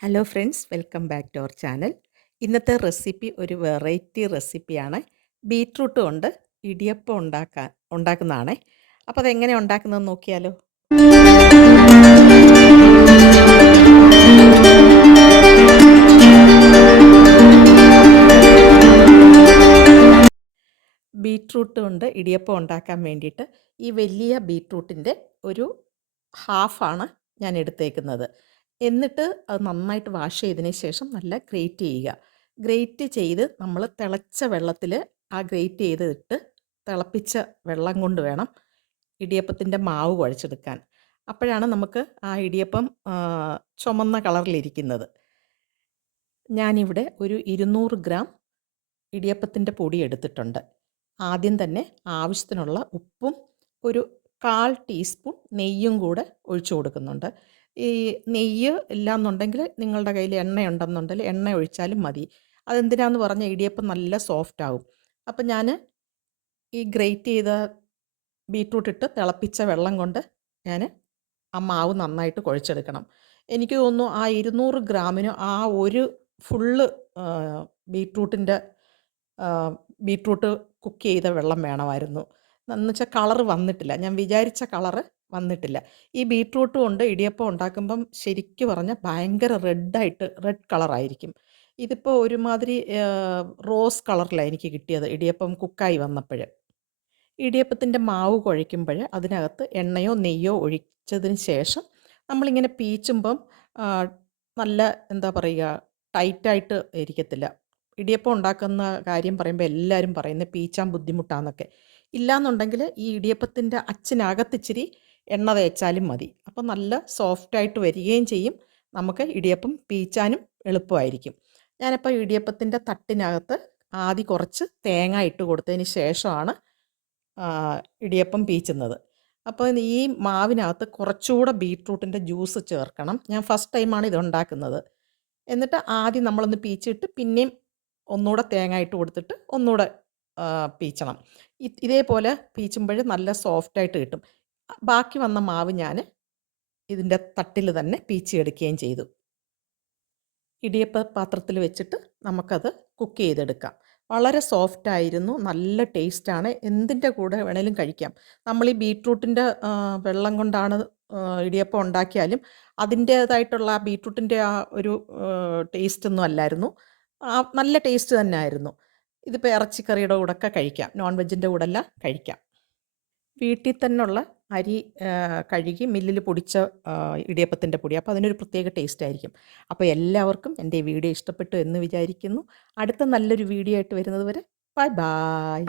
Hello friends welcome back to our channel ഇന്നത്തെ recipe ഒരു variety റെസിപ്പിയാണ് ബീട്രൂട്ട് കൊണ്ട് ഇടിയപ്പം ഉണ്ടാക്കാൻ ഉണ്ടാക്കുന്നതാണ്. അപ്പോൾ അതെങ്ങനെ ഉണ്ടാക്കുന്നതെന്ന് നോക്കിയാലോ? ബീട്രൂട്ട് കൊണ്ട് ഇടിയപ്പം ഉണ്ടാക്കാൻ വേണ്ടിയിട്ട് ഈ വലിയ ബീട്രൂട്ടിന്റെ ഒരു ഹാഫാണ് ഞാൻ എടുത്തേക്കുന്നത്. എന്നിട്ട് അത് നന്നായിട്ട് വാഷ് ചെയ്തതിന് ശേഷം നല്ല ഗ്രേറ്റ് ചെയ്യുക. ഗ്രേറ്റ് ചെയ്ത് നമ്മൾ തിളച്ച വെള്ളത്തിൽ ആ ഗ്രേറ്റ് ചെയ്തിട്ട് തിളപ്പിച്ച വെള്ളം കൊണ്ട് വേണം ഇടിയപ്പത്തിന്റെ മാവ് കുഴച്ചെടുക്കാൻ. അപ്പോഴാണ് നമുക്ക് ആ ഇടിയപ്പം ചുമന്ന കളറിലിരിക്കുന്നത്. ഞാനിവിടെ ഒരു ഇരുന്നൂറ് ഗ്രാം ഇടിയപ്പത്തിന്റെ പൊടി എടുത്തിട്ടുണ്ട്. ആദ്യം തന്നെ ആവശ്യത്തിനുള്ള ഉപ്പും ഒരു കാൽ ടീസ്പൂൺ നെയ്യും കൂടെ ഒഴിച്ചു കൊടുക്കുന്നുണ്ട്. ഈ നെയ്യ് ഇല്ലാന്നുണ്ടെങ്കിൽ നിങ്ങളുടെ കയ്യിൽ എണ്ണ ഉണ്ടെന്നുണ്ടെങ്കിൽ എണ്ണ ഒഴിച്ചാലും മതി. അതെന്തിനാന്ന് പറഞ്ഞാൽ ഇടിയപ്പം നല്ല സോഫ്റ്റ് ആവും. അപ്പം ഞാൻ ഈ ഗ്രേറ്റ് ചെയ്ത ബീട്രൂട്ട് ഇട്ട് തിളപ്പിച്ച വെള്ളം കൊണ്ട് ഞാൻ ആ മാവ് നന്നായിട്ട് കുഴച്ചെടുക്കണം. എനിക്ക് തോന്നുന്നു ആ ഇരുന്നൂറ് ഗ്രാമിന് ആ ഒരു ഫുള്ള് ബീട്രൂട്ടിന്റെ ബീട്രൂട്ട് കുക്ക് ചെയ്ത വെള്ളം വേണമായിരുന്നു. എന്ന് വെച്ചാൽ കളറ് വന്നിട്ടില്ല. ഞാൻ വിചാരിച്ച കളറ് വന്നിട്ടില്ല. ഈ ബീട്രൂട്ട് കൊണ്ട് ഇടിയപ്പം ഉണ്ടാക്കുമ്പം ശരിക്കും പറഞ്ഞാൽ ഭയങ്കര റെഡായിട്ട് റെഡ് കളറായിരിക്കും. ഇതിപ്പോൾ ഒരുമാതിരി റോസ് കളറിലാണ് എനിക്ക് കിട്ടിയത് ഇടിയപ്പം കുക്കായി വന്നപ്പോൾ ഇടിയപ്പത്തിന്റെ മാവ് കുഴയ്ക്കുമ്പോൾ അതിനകത്ത് എണ്ണയോ നെയ്യോ ഒഴിച്ചതിന് ശേഷം നമ്മളിങ്ങനെ പീച്ചുമ്പം നല്ല എന്താ പറയുക ടൈറ്റായിട്ട് ഇരിക്കത്തില്ല. ഇടിയപ്പം ഉണ്ടാക്കുന്ന കാര്യം പറയുമ്പോൾ എല്ലാവരും പറയുന്നത് പീച്ചാൻ ബുദ്ധിമുട്ടാന്നൊക്കെ. ഇല്ലാന്നുണ്ടെങ്കിൽ ഈ ഇടിയപ്പത്തിന്റെ അച്ചിനകത്ത് ഇച്ചിരി എണ്ണ തേച്ചാലും മതി. അപ്പോൾ നല്ല സോഫ്റ്റായിട്ട് വരികയും ചെയ്യും. നമുക്ക് ഇടിയപ്പം പീച്ചാനും എളുപ്പമായിരിക്കും. ഞാനിപ്പോൾ ഇടിയപ്പത്തിന്റെ തട്ടിനകത്ത് ആദ്യം കുറച്ച് തേങ്ങ ഇട്ട് കൊടുത്തതിന് ശേഷമാണ് ഇടിയപ്പം പീച്ചുന്നത്. അപ്പോൾ ഈ മാവിനകത്ത് കുറച്ചുകൂടെ ബീട്രൂട്ടിന്റെ ജ്യൂസ് ചേർക്കണം. ഞാൻ ഫസ്റ്റ് ടൈമാണ് ഇത് ഉണ്ടാക്കുന്നത്. എന്നിട്ട് ആദ്യം നമ്മളൊന്ന് പീച്ചിട്ട് പിന്നെയും ഒന്നുകൂടെ തേങ്ങ ഇട്ട് കൊടുത്തിട്ട് ഒന്നുകൂടെ പീച്ചണം. ഇതേപോലെ പീച്ചുമ്പോൾ നല്ല സോഫ്റ്റായിട്ട് കിട്ടും. ബാക്കി വന്ന മാവ് ഞാൻ ഇതിന്റെ തട്ടിൽ തന്നെ പീച്ചിയെടുക്കുകയും ചെയ്തു. ഇടിയപ്പ പാത്രത്തിൽ വെച്ചിട്ട് നമുക്കത് കുക്ക് ചെയ്തെടുക്കാം. വളരെ സോഫ്റ്റ് ആയിരുന്നു നല്ല ടേസ്റ്റാണ്. എന്തിന്റെ കൂടെ വേണേലും കഴിക്കാം. നമ്മൾ ഈ ബീട്രൂട്ടിന്റെ വെള്ളം കൊണ്ടാണ് ഇടിയപ്പം ഉണ്ടാക്കിയാലും അതിന്റേതായിട്ടുള്ള ആ ബീട്രൂട്ടിന്റെ ആ ഒരു ടേസ്റ്റൊന്നും അല്ലായിരുന്നു. നല്ല ടേസ്റ്റ് തന്നെ ആയിരുന്നു ഇതിപ്പോൾ ഇറച്ചിക്കറിയുടെ കൂടെയൊക്കെ കഴിക്കാം. നോൺ വെജിന്റെ കൂടെല്ല കഴിക്കാം. വീട്ടിൽ തന്നെയുള്ള അരി കഴുകി മില്ലിൽ പൊടിച്ച ഇടിയപ്പത്തിന്റെ പൊടി. അപ്പോൾ അതിനൊരു പ്രത്യേക ടേസ്റ്റ് ആയിരിക്കും അപ്പോൾ എല്ലാവർക്കും എന്റെ വീഡിയോ ഇഷ്ടപ്പെട്ടു എന്ന് വിചാരിക്കുന്നു. അടുത്ത നല്ലൊരു വീഡിയോ ആയിട്ട് വരുന്നത് വരെ ബൈ ബായ്